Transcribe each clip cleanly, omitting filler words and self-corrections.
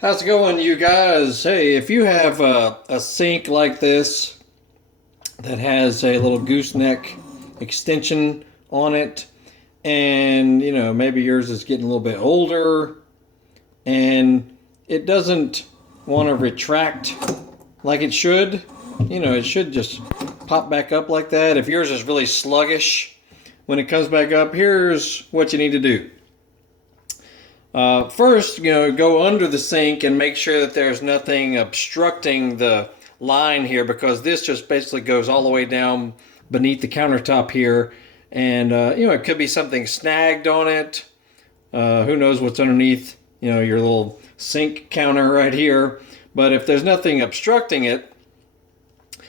How's it going, you guys? Hey, if you have a sink like this that has a little gooseneck extension on it, and maybe yours is getting a little bit older and it doesn't want to retract like it should, it should just pop back up like that. If yours is really sluggish when it comes back up, here's what you need to do. First, go under the sink and make sure that there's nothing obstructing the line here, because this just basically goes all the way down beneath the countertop here. And, it could be something snagged on it. Who knows what's underneath, your little sink counter right here. But if there's nothing obstructing it,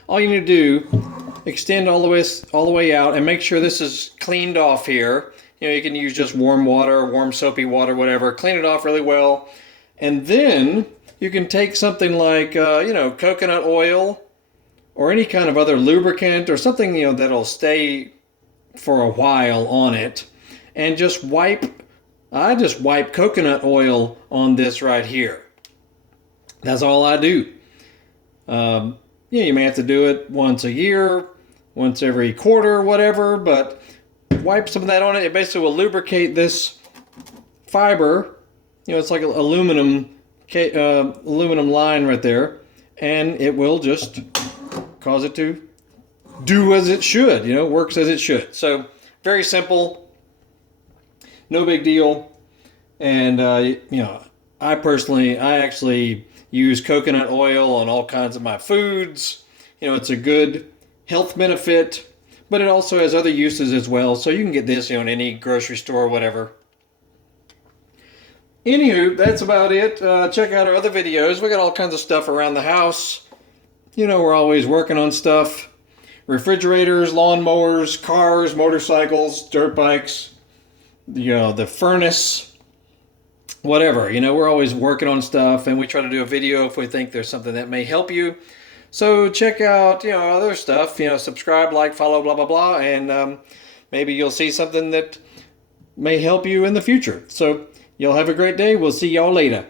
all you need to do, extend all the way out and make sure this is cleaned off here. You can use just warm water, warm soapy water, whatever. Clean it off really well. And then you can take something like, coconut oil or any kind of other lubricant or something, that'll stay for a while on it. And just I just wipe coconut oil on this right here. That's all I do. You may have to do it once a year, once every quarter, whatever, but wipe some of that on it. It basically will lubricate this fiber. It's like an aluminum line right there, and it will just cause it to do as it should. Works as it should. So very simple, no big deal. And I actually use coconut oil on all kinds of my foods. It's a good health benefit, but it also has other uses as well. So you can get this, in any grocery store or whatever. Anywho, that's about it. Check out our other videos. We got all kinds of stuff around the house. We're always working on stuff. Refrigerators, lawnmowers, cars, motorcycles, dirt bikes, the furnace, whatever. We're always working on stuff, and we try to do a video if we think there's something that may help you. So check out, other stuff, subscribe, like, follow, blah, blah, blah, and maybe you'll see something that may help you in the future. So y'all have a great day. We'll see y'all later.